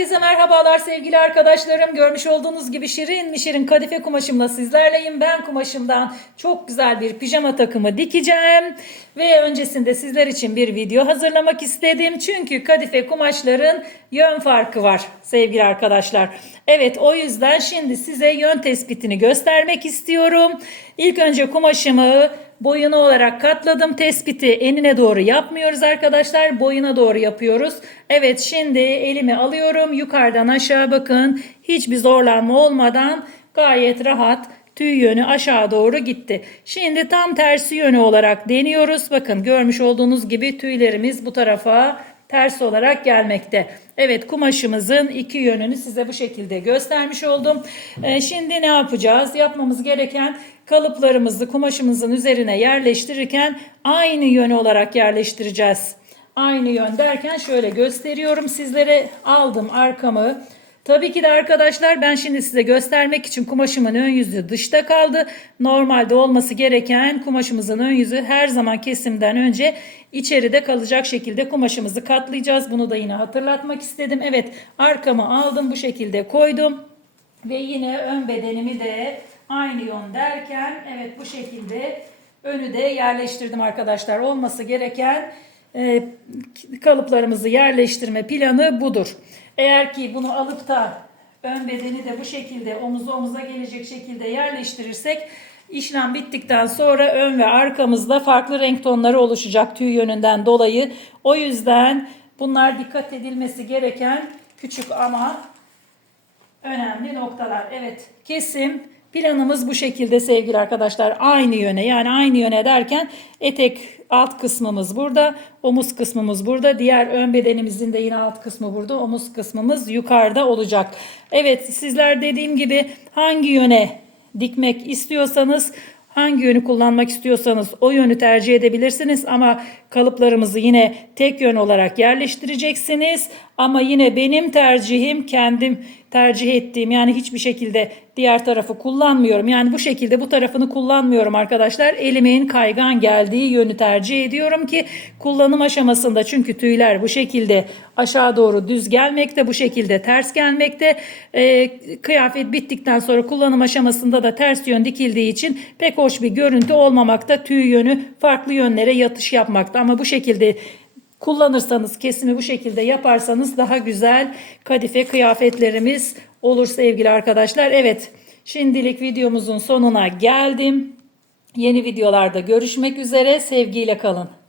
Herkese merhabalar sevgili arkadaşlarım. Görmüş olduğunuz gibi şirin mi şirin kadife kumaşımla sizlerleyim. Ben kumaşımdan çok güzel bir pijama takımı dikeceğim. Ve öncesinde sizler için bir video hazırlamak istedim. Çünkü kadife kumaşların yön farkı var sevgili arkadaşlar. Evet o yüzden şimdi size yön tespitini göstermek istiyorum. İlk önce kumaşımı boyunu olarak katladım. Tespiti enine doğru yapmıyoruz arkadaşlar. Boyuna doğru yapıyoruz. Evet şimdi elimi alıyorum. Yukarıdan aşağı bakın. Hiçbir zorlanma olmadan gayet rahat tüy yönü aşağı doğru gitti. Şimdi tam tersi yönü olarak deniyoruz. Bakın görmüş olduğunuz gibi tüylerimiz bu tarafa ters olarak gelmekte. Evet kumaşımızın iki yönünü size bu şekilde göstermiş oldum. Ee, şimdi ne yapacağız? Yapmamız gereken kalıplarımızı kumaşımızın üzerine yerleştirirken aynı yönü olarak yerleştireceğiz. Aynı yön derken şöyle gösteriyorum sizlere. Aldım arkamı. Tabii ki de arkadaşlar ben şimdi size göstermek için kumaşımın ön yüzü dışta kaldı. Normalde olması gereken kumaşımızın ön yüzü her zaman kesimden önce içeride kalacak şekilde kumaşımızı katlayacağız. Bunu da yine hatırlatmak istedim. Evet arkamı aldım bu şekilde koydum. Ve yine ön bedenimi de aynı yön derken evet bu şekilde önü de yerleştirdim arkadaşlar. Olması gereken e, kalıplarımızı yerleştirme planı budur. Eğer ki bunu alıp da ön bedeni de bu şekilde omuz omuza gelecek şekilde yerleştirirsek işlem bittikten sonra ön ve arkamızda farklı renk tonları oluşacak tüy yönünden dolayı. O yüzden bunlar dikkat edilmesi gereken küçük ama önemli noktalar. Evet kesim planımız bu şekilde sevgili arkadaşlar. Aynı yöne yani aynı yöne derken etek alt kısmımız burada. Omuz kısmımız burada. Diğer ön bedenimizin de yine alt kısmı burada. Omuz kısmımız yukarıda olacak. Evet sizler dediğim gibi hangi yöne dikmek istiyorsanız Hangi yönü kullanmak istiyorsanız o yönü tercih edebilirsiniz ama kalıplarımızı yine tek yön olarak yerleştireceksiniz. Ama yine benim tercihim kendim tercih ettiğim yani hiçbir şekilde diğer tarafı kullanmıyorum. Yani bu şekilde bu tarafını kullanmıyorum arkadaşlar. Elimin kaygan geldiği yönü tercih ediyorum ki kullanım aşamasında çünkü tüyler bu şekilde aşağı doğru düz gelmekte bu şekilde ters gelmekte. Ee, kıyafet bittikten sonra kullanım aşamasında da ters yön dikildiği için pek hoş bir görüntü olmamakta. Tüy yönü farklı yönlere yatış yapmakta ama bu şekilde kullanırsanız kesimi bu şekilde yaparsanız daha güzel kadife kıyafetlerimiz olur sevgili arkadaşlar. Evet şimdilik videomuzun sonuna geldim. Yeni videolarda görüşmek üzere sevgiyle kalın.